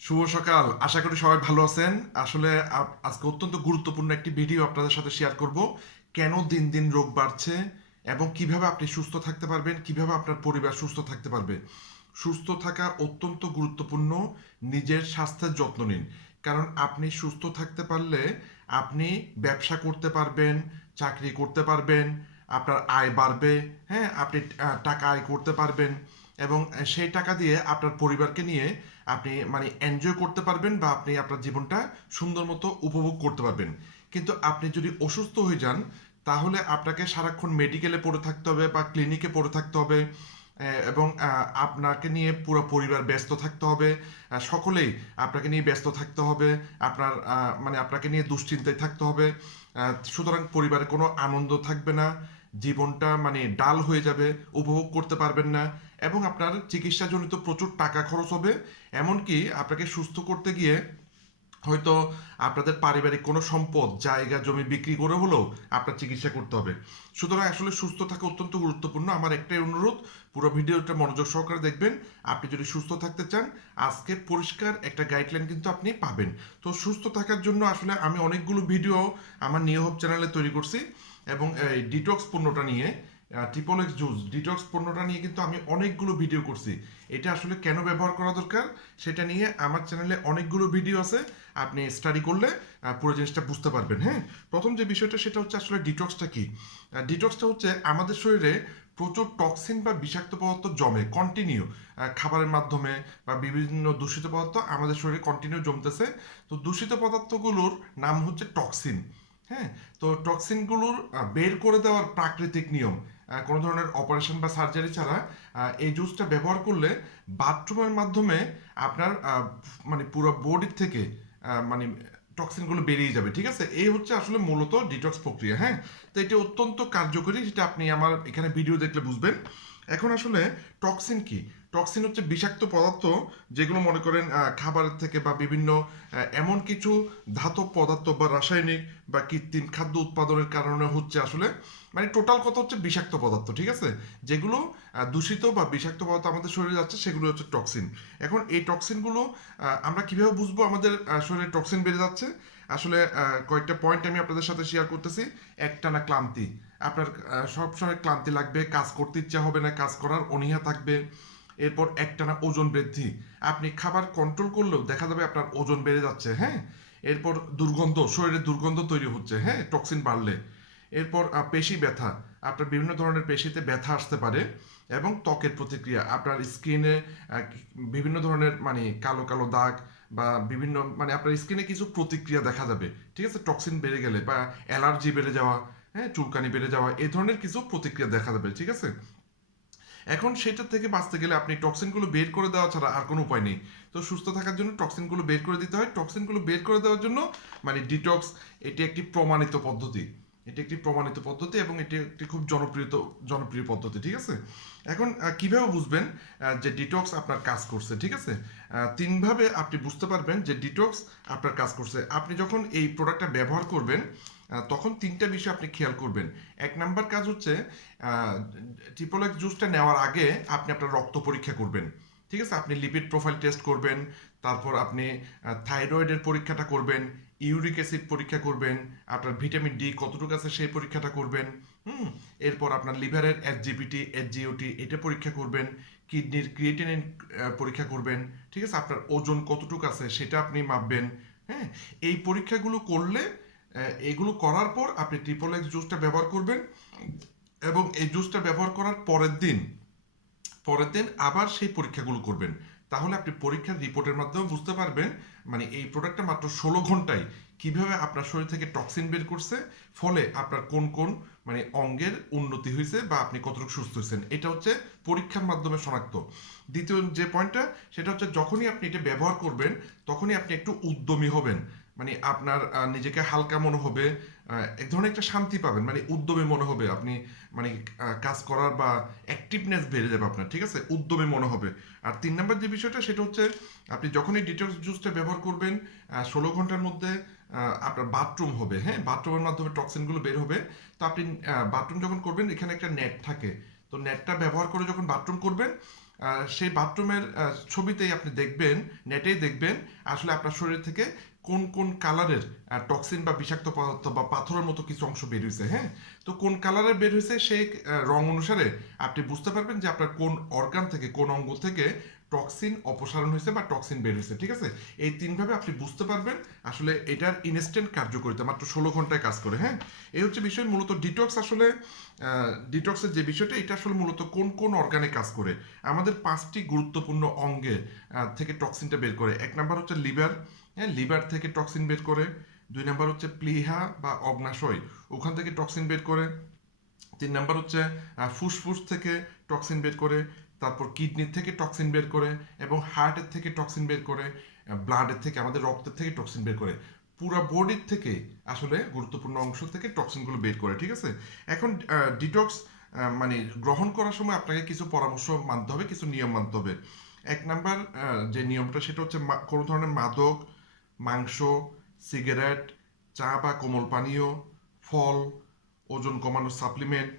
শুভ সকাল। আশা করি সবাই ভালো আছেন। আসলে আজকে অত্যন্ত গুরুত্বপূর্ণ একটি ভিডিও আপনাদের সাথে শেয়ার করব। কেন দিন দিন রোগ বাড়ছে এবং কীভাবে আপনি সুস্থ থাকতে পারবেন, কীভাবে আপনার পরিবার সুস্থ থাকতে পারবে? সুস্থ থাকা অত্যন্ত গুরুত্বপূর্ণ। নিজের স্বাস্থ্যের যত্ন নিন। কারণ আপনি সুস্থ থাকতে পারলে আপনি ব্যবসা করতে পারবেন, চাকরি করতে পারবেন, আপনার আয় বাড়বে হ্যাঁ আপনি টাকা আয় করতে পারবেন। এবং সেই টাকা দিয়ে আপনার পরিবারকে নিয়ে আপনি মানে এনজয় করতে পারবেন বা আপনি আপনার জীবনটা সুন্দর মতো উপভোগ করতে পারবেন। কিন্তু আপনি যদি অসুস্থ হয়ে যান, তাহলে আপনাকে সারাক্ষণ মেডিকেলে পড়ে থাকতে হবে বা ক্লিনিকে পড়ে থাকতে হবে এবং আপনাকে নিয়ে পুরো পরিবার ব্যস্ত থাকতে হবে। সকলেই আপনাকে নিয়ে ব্যস্ত থাকতে হবে, আপনার মানে আপনাকে নিয়ে দুশ্চিন্তায় থাকতে হবে। সুতরাং পরিবারে কোনো আনন্দ থাকবে না। জীবনটা মানে ডাল হয়ে যাবে, উপভোগ করতে পারবেন না এবং আপনার চিকিৎসাজনিত প্রচুর টাকা খরচ হবে। এমনকি আপনাকে সুস্থ করতে গিয়ে হয়তো আপনাদের পারিবারিক কোনো সম্পদ, জায়গা, জমি বিক্রি করে হলেও আপনার চিকিৎসা করতে হবে। সুতরাং আসলে সুস্থ থাকা অত্যন্ত গুরুত্বপূর্ণ। আমার একটাই অনুরোধ, পুরো ভিডিওটা মনোযোগ সহকারে দেখবেন। আপনি যদি সুস্থ থাকতে চান, আজকে পরিষ্কার একটা গাইডলাইন কিন্তু আপনি পাবেন। তো সুস্থ থাকার জন্য আসলে আমি অনেকগুলো ভিডিও আমার হোপ চ্যানেলে তৈরি করছি। এবং এই ডিটক্স পণ্যটা নিয়ে ট্রিপল এক্স জুস ডিটক্স পণ্যটা নিয়ে কিন্তু আমি অনেকগুলো ভিডিও করছি। এটা আসলে কেন ব্যবহার করা দরকার সেটা নিয়ে আমার চ্যানেলে অনেকগুলো ভিডিও আছে। আপনি স্টাডি করলে পুরো জিনিসটা বুঝতে পারবেন হ্যাঁ? প্রথম যে বিষয়টা সেটা হচ্ছে আসলে ডিটক্সটা কি? ডিটক্সটা হচ্ছে আমাদের শরীরে প্রচুর টক্সিন বা বিষাক্ত পদার্থ জমে কন্টিনিউ খাবারের মাধ্যমে বা বিভিন্ন দূষিত পদার্থ আমাদের শরীরে কন্টিনিউ জমতেছে। তো দূষিত পদার্থগুলোর নাম হচ্ছে টক্সিন হ্যাঁ? তো টক্সিনগুলোর বের করে দেওয়ার প্রাকৃতিক নিয়ম কোনো ধরনের অপারেশন বা সার্জারি ছাড়া এই জুসটা ব্যবহার করলে বাথরুমের মাধ্যমে আপনার মানে পুরো বডির থেকে মানে টক্সিনগুলো বেরিয়ে যাবে, ঠিক আছে? এই হচ্ছে আসলে মূলত ডিটক্স প্রক্রিয়া হ্যাঁ? তো এটা অত্যন্ত কার্যকরী, সেটা আপনি আমার এখানে ভিডিও দেখলে বুঝবেন। এখন আসলে টক্সিন কি? টক্সিন হচ্ছে বিষাক্ত পদার্থ যেগুলো মনে করেন খাবারের থেকে বা বিভিন্ন এমন কিছু ধাতব পদার্থ বা রাসায়নিক বা কৃত্রিম খাদ্য উৎপাদনের কারণে হচ্ছে আসলে মানে টোটাল কথা হচ্ছে বিষাক্ত পদার্থ, ঠিক আছে? যেগুলো দূষিত বা বিষাক্ত পদার্থ আমাদের শরীরে যাচ্ছে, সেগুলো হচ্ছে টক্সিন এখন এই টক্সিনগুলো আমরা কীভাবে বুঝব আমাদের শরীরে টক্সিন বেড়ে যাচ্ছে? আসলে কয়েকটা পয়েন্ট আমি আপনাদের সাথে শেয়ার করতেছি। একটানা ক্লান্তি। আপনার সবসময় ক্লান্তি লাগবে, কাজ করতে ইচ্ছা হবে না, কাজ করার অনীহা থাকবে। এরপর একটানা ওজন বৃদ্ধি। আপনি খাবার কন্ট্রোল করলেও দেখা যাবে আপনার ওজন বেড়ে যাচ্ছে হ্যাঁ? এরপর দুর্গন্ধ, শরীরে দুর্গন্ধ তৈরি হচ্ছে হ্যাঁ? টক্সিন বাড়লে। এরপর পেশি ব্যথা। আপনার বিভিন্ন ধরনের পেশিতে ব্যথা আসতে পারে এবং ত্বকের প্রতিক্রিয়া। আপনার স্কিনে বিভিন্ন ধরনের মানে কালো কালো দাগ বা বিভিন্ন মানে আপনার স্কিনে কিছু প্রতিক্রিয়া দেখা যাবে, ঠিক আছে? টক্সিন বেড়ে গেলে বা অ্যালার্জি বেড়ে যাওয়া হ্যাঁ? চুলকানি বেড়ে যাওয়া এই ধরনের কিছু প্রতিক্রিয়া দেখা যাবে, ঠিক আছে? এখন সেটা থেকে বাঁচতে গেলে আপনি টক্সিনগুলো বের করে দেওয়া ছাড়া আর কোনো উপায় নেই। তো সুস্থ থাকার জন্য টক্সিনগুলো বের করে দিতে হয়। টক্সিনগুলো বের করে দেওয়ার জন্য মানে ডিটক্স এটি একটি প্রমাণিত পদ্ধতি। এটি একটি প্রমাণিত পদ্ধতি এবং এটি একটি খুব জনপ্রিয় জনপ্রিয় পদ্ধতি, ঠিক আছে? এখন কীভাবে বুঝবেন যে ডিটক্স আপনার কাজ করছে, ঠিক আছে? তিনভাবে আপনি বুঝতে পারবেন যে ডিটক্স আপনার কাজ করছে। আপনি যখন এই প্রোডাক্টটা ব্যবহার করবেন তখন তিনটা বিষয় আপনি খেয়াল করবেন। এক নাম্বার কাজ হচ্ছে ট্রিপল জুসটা নেওয়ার আগে আপনি আপনার রক্ত পরীক্ষা করবেন। ঠিক আছে? আপনি লিপিড প্রোফাইল টেস্ট করবেন, তারপর আপনি থাইরয়েডের পরীক্ষাটা করবেন ইউরিক অ্যাসিড পরীক্ষা করবেন, আপনার ভিটামিন ডি কতটুকু আছে সেই পরীক্ষাটা করবেন, হুম? এরপর আপনার লিভারের এসজিপিটি এসজিওটি এটা পরীক্ষা করবেন কিডনির ক্রিয়েটিনিন পরীক্ষা করবেন। ঠিক আছে? আপনার ওজন কতটুকু আছে সেটা আপনি মাপবেন হ্যাঁ? এই পরীক্ষাগুলো করলে এগুলো করার পর আপনি ট্রিপল এক্স জুসটা ব্যবহার করবেন এবং এই জুসটা ব্যবহার করার পরের দিন পরের দিন আবার সেই পরীক্ষাগুলো করবেন। তাহলে আপনি পরীক্ষার রিপোর্টের মাধ্যমে বুঝতে পারবেন মানে এই প্রোডাক্টটা মাত্র ষোলো ঘন্টায় কীভাবে আপনার শরীর থেকে টক্সিন বের করছে, ফলে আপনার কোন কোন মানে অঙ্গের উন্নতি হয়েছে বা আপনি কতটুকু সুস্থ হয়েছেন। এটা হচ্ছে পরীক্ষার মাধ্যমে শনাক্ত। দ্বিতীয় যে পয়েন্টটা সেটা হচ্ছে যখনই আপনি এটা ব্যবহার করবেন, তখনই আপনি একটু উদ্যমী হবেন। মানে আপনার নিজেকে হালকা মনে হবে এক ধরনের একটা শান্তি পাবেন মানে উদ্যমে মনে হবে আপনি মানে কাজ করার বা অ্যাক্টিভনেস বেড়ে যাবে আপনার, ঠিক আছে? উদ্যমে মনে হবে। আর তিন নম্বর যে বিষয়টা, সেটা হচ্ছে আপনি যখনই ডিটক্স জুসটা ব্যবহার করবেন ষোলো ঘণ্টার মধ্যে আপনার বাথরুম হবে হ্যাঁ? বাথরুমের মাধ্যমে টক্সিনগুলো বের হবে। তো আপনি বাথরুম যখন করবেন, এখানে একটা নেট থাকে। তো নেটটা ব্যবহার করে যখন বাথরুম করবেন সেই বাথরুমের ছবিতেই আপনি দেখবেন নেটেই দেখবেন, আসলে আপনার শরীর থেকে কোন কোন কালারের টক্সিন বা বিষাক্ত পদার্থ বা পাথরের মতো কিছু অংশ বের হয়েছে হ্যাঁ? তো কোন কালারের বের হয়েছে সেই রং অনুসারে আপনি বুঝতে পারবেন যে আপনার কোন অর্গান থেকে, কোন অঙ্গ থেকে টক্সিন অপসারণ হয়েছে বা টক্সিন বের হয়েছে, ঠিক আছে? এই তিনভাবে আপনি বুঝতে পারবেন আসলে এটার ইনস্ট্যান্ট কার্যকারিতা, মাত্র ষোলো ঘন্টায় কাজ করে হ্যাঁ? এই হচ্ছে বিষয় মূলত ডিটক্স আসলে ডিটক্সের যে বিষয়টা, এটা আসলে মূলত কোন কোন অর্গানে কাজ করে? আমাদের পাঁচটি গুরুত্বপূর্ণ অঙ্গে থেকে টক্সিনটা বের করে। এক নাম্বার হচ্ছে লিভার হ্যাঁ? লিভার থেকে টক্সিন বের করে। দুই নাম্বার হচ্ছে প্লিহা বা অগ্নাশয়, ওখান থেকে টক্সিন বের করে। তিন নাম্বার হচ্ছে ফুসফুস থেকে টক্সিন বের করে। তারপর কিডনির থেকে টক্সিন বের করে এবং হার্টের থেকে টক্সিন বের করে ব্লাডের থেকে, আমাদের রক্তের থেকে টক্সিন বের করে। পুরো বডির থেকে আসলে গুরুত্বপূর্ণ অংশ থেকে টক্সিনগুলো বের করে, ঠিক আছে? এখন ডিটক্স মানে গ্রহণ করার সময় আপনাকে কিছু পরামর্শ মানতে হবে, কিছু নিয়ম মানতে হবে। এক নাম্বার যে নিয়মটা সেটা হচ্ছে কোনো ধরনের মাদক, মাংস সিগারেট চা বা কোমল পানীয়, ফল, ওজন কমানোর সাপ্লিমেন্ট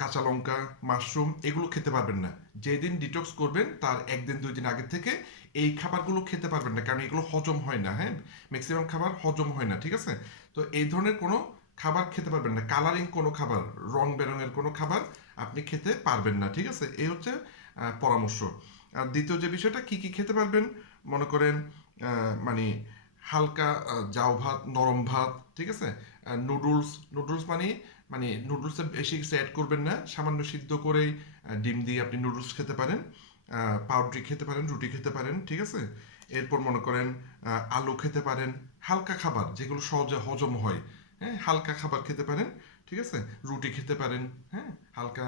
কাঁচা লঙ্কা, মাশরুম, এগুলো খেতে পারবেন না। যেদিন ডিটক্স করবেন, তার একদিন, দুই দিন আগে থেকে এই খাবারগুলো খেতে পারবেন না, কারণ এগুলো হজম হয় না হ্যাঁ? ম্যাক্সিমাম খাবার হজম হয় না, ঠিক আছে? তো এই ধরনের কোনো খাবার খেতে পারবেন না। কালারিং কোনো খাবার, রং বেরঙের কোনো খাবার আপনি খেতে পারবেন না, ঠিক আছে? এই হচ্ছে পরামর্শ। আর দ্বিতীয় যে বিষয়টা, কি কি খেতে পারবেন? মনে করেন মানে হালকা জাউ ভাত, নরম ভাত, ঠিক আছে? নুডলস নুডলস মানে মানে নুডলসে বেশি কিছু অ্যাড করবেন না, সামান্য সিদ্ধ করেই ডিম দিয়ে আপনি নুডলস খেতে পারেন পাউডারি খেতে পারেন, রুটি খেতে পারেন, ঠিক আছে? এরপর মনে করেন আলু খেতে পারেন, হালকা খাবার, যেগুলো সহজে হজম হয় হ্যাঁ? হালকা খাবার খেতে পারেন, ঠিক আছে? রুটি খেতে পারেন হ্যাঁ? হালকা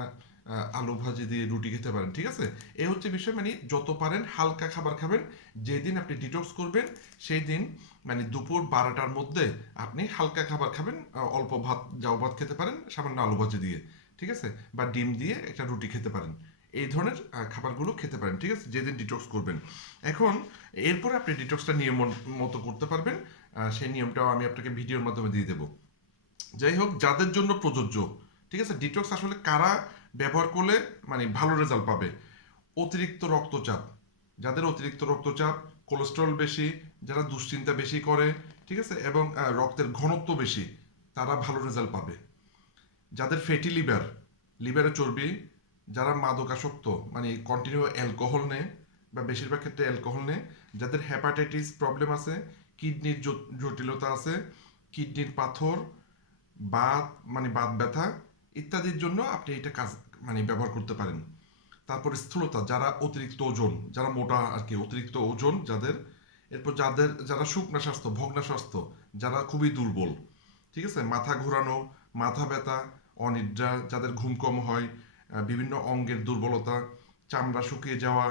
আলু ভাজি দিয়ে রুটি খেতে পারেন, ঠিক আছে? এই হচ্ছে বিষয় মানে যত পারেন হালকা খাবার খাবেন। যেদিন আপনি ডিটক্স করবেন সেই দিন মানে দুপুর বারোটার মধ্যে আপনি হালকা খাবার খাবেন অল্প ভাত, যাও ভাত খেতে পারেন, সামান্য আলু ভাজি দিয়ে, ঠিক আছে? বা ডিম দিয়ে একটা রুটি খেতে পারেন। এই ধরনের খাবারগুলো খেতে পারেন, ঠিক আছে? যেদিন ডিটক্স করবেন। এখন, এরপরে আপনি ডিটক্সটা নিয়ম মতো করতে পারবেন। সেই নিয়মটাও আমি আপনাকে ভিডিওর মাধ্যমে দিয়ে দেবো। যাই হোক, যাদের জন্য প্রযোজ্য, ঠিক আছে? ডিটক্স আসলে কারা ব্যবহার করলে মানে ভালো রেজাল্ট পাবে। অতিরিক্ত রক্তচাপ। যাদের অতিরিক্ত রক্তচাপ কোলেস্টেরল বেশি, যারা দুশ্চিন্তা বেশি করে, ঠিক আছে? এবং রক্তের ঘনত্ব বেশি, তারা ভালো রেজাল্ট পাবে। যাদের ফ্যাটি লিভার লিভারে চর্বি, যারা মাদকাসক্ত মানে কন্টিনিউ অ্যালকোহল নেয়, বা বেশিরভাগ ক্ষেত্রে অ্যালকোহল নেয়, যাদের হ্যাপাটাইটিস প্রবলেম আছে কিডনির জটিলতা আছে কিডনির পাথর, বাত মানে বাত ব্যথা ইত্যাদির জন্য আপনি এটা কাজ মানে ব্যবহার করতে পারেন। তারপরে স্থূলতা, যারা অতিরিক্ত ওজন, যারা মোটা আর কি, অতিরিক্ত ওজন যাদের, এরপর যাদের, যারা শুকনা স্বাস্থ্য, ভগ্না স্বাস্থ্য, যারা খুবই দুর্বল, ঠিক আছে? মাথা ঘোরানো, মাথা ব্যথা, অনিদ্রা, যাদের ঘুম কম হয় বিভিন্ন অঙ্গের দুর্বলতা, চামড়া শুকিয়ে যাওয়া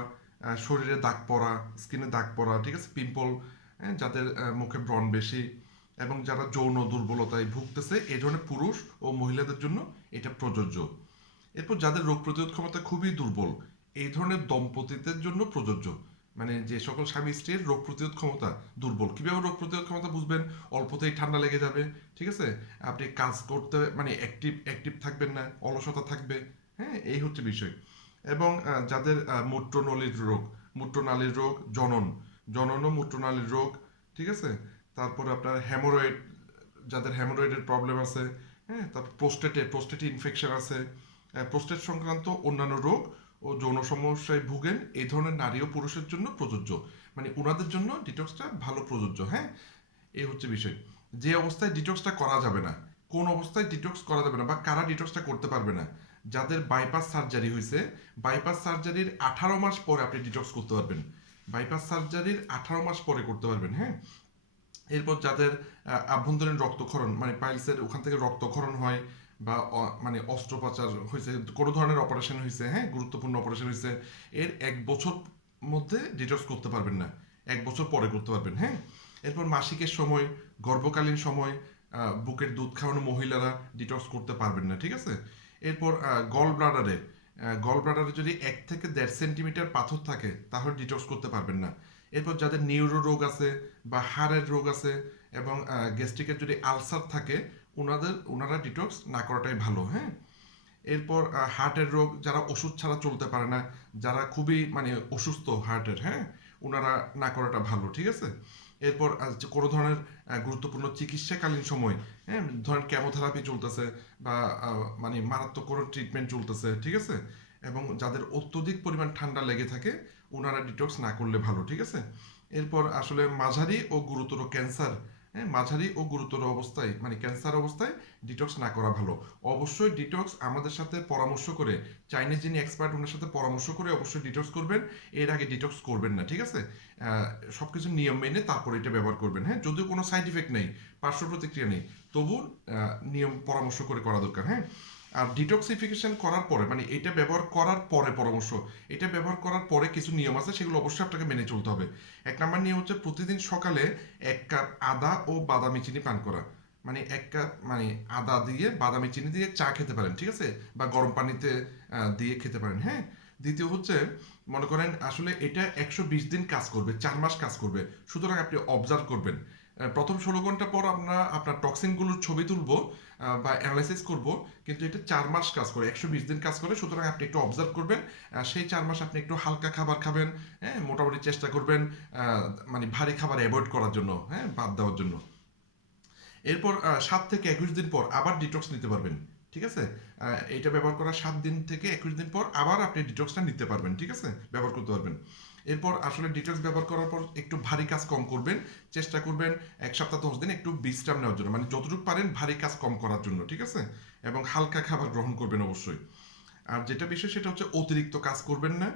শরীরে দাগ পড়া, স্কিনে দাগ পড়া, ঠিক আছে? পিম্পল যাদের মুখে ব্রণ বেশি এবং যারা যৌন দুর্বলতায় ভুগতেছে এই ধরনের পুরুষ ও মহিলাদের জন্য এটা প্রযোজ্য। এরপর যাদের রোগ প্রতিরোধ ক্ষমতা খুবই দুর্বল এই ধরনের দম্পতিদের জন্য প্রযোজ্য। মানে যে সকল স্বামী স্ত্রীর রোগ প্রতিরোধ ক্ষমতা দুর্বল। কীভাবে রোগ প্রতিরোধ ক্ষমতা বুঝবেন? অল্পতেই ঠান্ডা লেগে যাবে, ঠিক আছে? আপনি কাজ করতে মানে অ্যাক্টিভ অ্যাক্টিভ থাকবেন না, অলসতা থাকবে হ্যাঁ? এই হচ্ছে বিষয়। এবং যাদের মূত্রনলীর রোগ, মূত্রনালীর রোগ জনন জনন ও মূত্রনালীর রোগ, ঠিক আছে? তারপরে আপনার হ্যামোরয়েড যাদের হ্যামোরয়েডের প্রবলেম আছে হ্যাঁ তারপর প্রোস্টেটে প্রোস্টেট ইনফেকশন আছে প্রোস্টেট সংক্রান্ত অন্যান্য রোগ ও যৌন সমস্যায় ভুগেন এই ধরনের নারী ও পুরুষের জন্য প্রযোজ্য। মানে ওনাদের জন্য ডিটক্সটা ভালো প্রযোজ্য হ্যাঁ? এই হচ্ছে বিষয়। যে অবস্থায় ডিটক্সটা করা যাবে না, কোন অবস্থায় ডিটক্স করা যাবে না বা কারা ডিটক্সটা করতে পারবে না, যাদের বাইপাস সার্জারি হয়েছে বাইপাস সার্জারির আঠারো মাস পরে আপনি ডিটক্স করতে পারবেন। বাইপাস সার্জারির আঠারো মাস পরে করতে পারবেন হ্যাঁ? এরপর যাদের আভ্যন্তরীণ রক্তক্ষরণ মানে পাইলসের ওখান থেকে রক্তক্ষরণ হয় বা মানে অস্ত্রোপচার হয়েছে কোনো ধরনের অপারেশন হয়েছে হ্যাঁ গুরুত্বপূর্ণ অপারেশন হয়েছে এর এক বছর মধ্যে ডিটক্স করতে পারবেন না। এক বছর পরে করতে পারবেন হ্যাঁ। এরপর মাসিকের সময়, গর্ভকালীন সময় বুকের দুধ খাওয়ানো মহিলারা ডিটক্স করতে পারবেন না, ঠিক আছে? এরপর গল ব্লাডারে গল ব্লাডারে যদি এক থেকে দেড় সেন্টিমিটার পাথর থাকে, তাহলে ডিটক্স করতে পারবেন না। এরপর যাদের নিউরো রোগ আছে বা হাড়ের রোগ আছে এবং গ্যাস্ট্রিকের যদি আলসার থাকে ওনাদের ওনারা ডিটক্স না করাটাই ভালো হ্যাঁ? এরপর হার্টের রোগ, যারা ওষুধ ছাড়া চলতে পারে না, যারা খুবই মানে অসুস্থ হার্টের হ্যাঁ? ওনারা না করাটা ভালো, ঠিক আছে? এরপর কোনো ধরনের গুরুত্বপূর্ণ চিকিৎসাকালীন সময় হ্যাঁ? ধরেন কেমোথেরাপি চলতেছে বা মানে মারাত্মক কোনো ট্রিটমেন্ট চলতেছে, ঠিক আছে? এবং যাদের অত্যধিক পরিমাণ ঠান্ডা লেগে থাকে ওনারা ডিটক্স না করলে ভালো, ঠিক আছে? এরপর আসলে মাঝারি ও গুরুতর ক্যান্সার হ্যাঁ? মাঝারি ও গুরুতর অবস্থায় মানে ক্যান্সার অবস্থায় ডিটক্স না করা ভালো। অবশ্যই ডিটক্স আমাদের সাথে পরামর্শ করে চাইনিজ যিনি এক্সপার্ট ওনার সাথে পরামর্শ করে অবশ্যই ডিটক্স করবেন। এর আগে ডিটক্স করবেন না, ঠিক আছে? সব কিছু নিয়ম মেনে তারপর এটা ব্যবহার করবেন হ্যাঁ? যদিও কোনো সাইড ইফেক্ট নেই, পার্শ্ব প্রতিক্রিয়া নেই। তবু নিয়ম পরামর্শ করে করা দরকার হ্যাঁ? আর ডিটক্সিফিকেশন করার পরে মানে এটা ব্যবহার করার পরে পরামর্শ, এটা ব্যবহার করার পরে কিছু নিয়ম আছে, সেগুলো অবশ্যই আপনাকে মেনে চলতে হবে। এক নাম্বার নিয়ম হচ্ছে প্রতিদিন সকালে এক কাপ আদা ও বাদামি চিনি পান করা। মানে এক কাপ মানে আদা দিয়ে বাদামি চিনি দিয়ে চা খেতে পারেন, ঠিক আছে? বা গরম পানিতে দিয়ে খেতে পারেন হ্যাঁ? দ্বিতীয় হচ্ছে, মনে করেন আসলে এটা একশো বিশ দিন কাজ করবে, চার মাস কাজ করবে। সুতরাং আপনি অবজার্ভ করবেন। প্রথম ষোলো ঘণ্টা পর আমরা, আপনার টক্সিনগুলোর ছবি তুলবো বা অ্যানালাইসিস করব, কিন্তু এটা চার মাস কাজ করে, একশো বিশ দিন কাজ করে, সুতরাং আপনি একটু অবজার্ভ করবেন সেই চার মাস আপনি একটু হালকা খাবার খাবেন হ্যাঁ মোটামুটি চেষ্টা করবেন মানে ভারী খাবার অ্যাভয়েড করার জন্য হ্যাঁ বাদ দেওয়ার জন্য। এরপর সাত থেকে একুশ দিন পর আবার ডিটক্স নিতে পারবেন। ঠিক আছে? এটা ব্যবহার করার সাত দিন থেকে একুশ দিন পর আবার আপনি ডিটক্সটা নিতে পারবেন, ঠিক আছে? ব্যবহার করতে পারবেন। এরপর আসলে ডিটক্স ব্যবহার করার পর একটু ভারী কাজ কম করবেন, চেষ্টা করবেন এক সপ্তাহ দশ দিন একটু বিশ্রাম নেওয়ার জন্য মানে যতটুকু পারেন ভারী কাজ কম করার জন্য, ঠিক আছে? এবং হালকা খাবার গ্রহণ করবেন অবশ্যই। আর যেটা বিষয় সেটা হচ্ছে অতিরিক্ত কাজ করবেন না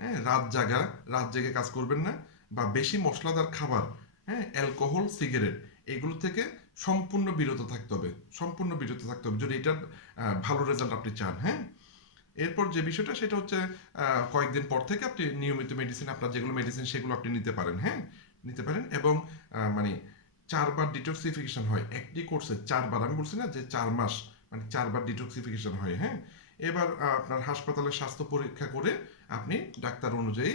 হ্যাঁ? রাত জাগা, রাত জেগে কাজ করবেন না, বা বেশি মশলাদার খাবার হ্যাঁ? অ্যালকোহল, সিগারেট, এগুলো থেকে সম্পূর্ণ বিরত থাকতে হবে, সম্পূর্ণ বিরত থাকতে হবে। যদি এটার ভালো রেজাল্ট আপনি চান হ্যাঁ? এরপর যে বিষয়টা সেটা হচ্ছে কয়েকদিন পর থেকে আপনি নিয়মিত মেডিসিন আপনার যেগুলো মেডিসিন সেগুলো আপনি নিতে পারেন হ্যাঁ? নিতে পারেন এবং মানে চারবার ডিটক্সিফিকেশন হয়। একটি কোর্সে চারবার, আমি বলছি না যে চার মাস মানে চারবার ডিটক্সিফিকেশন হয় হ্যাঁ? এবার আপনার হাসপাতালে স্বাস্থ্য পরীক্ষা করে আপনি ডাক্তার অনুযায়ী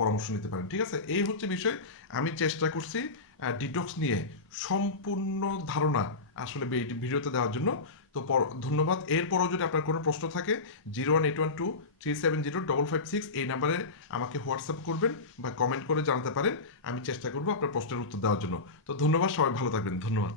পরামর্শ নিতে পারেন, ঠিক আছে? এই হচ্ছে বিষয়। আমি চেষ্টা করছি ডিটক্স নিয়ে সম্পূর্ণ ধারণা আসলে ভিডিওতে দেওয়ার জন্য। তো ধন্যবাদ। এরপরও যদি আপনার কোনো প্রশ্ন থাকে zero one eight one two three seven zero double five six এই নাম্বারে আমাকে হোয়াটসঅ্যাপ করবেন বা কমেন্ট করে জানাতে পারেন। আমি চেষ্টা করব আপনার প্রশ্নের উত্তর দেওয়ার জন্য। তো ধন্যবাদ, সবাই ভালো থাকবেন। ধন্যবাদ।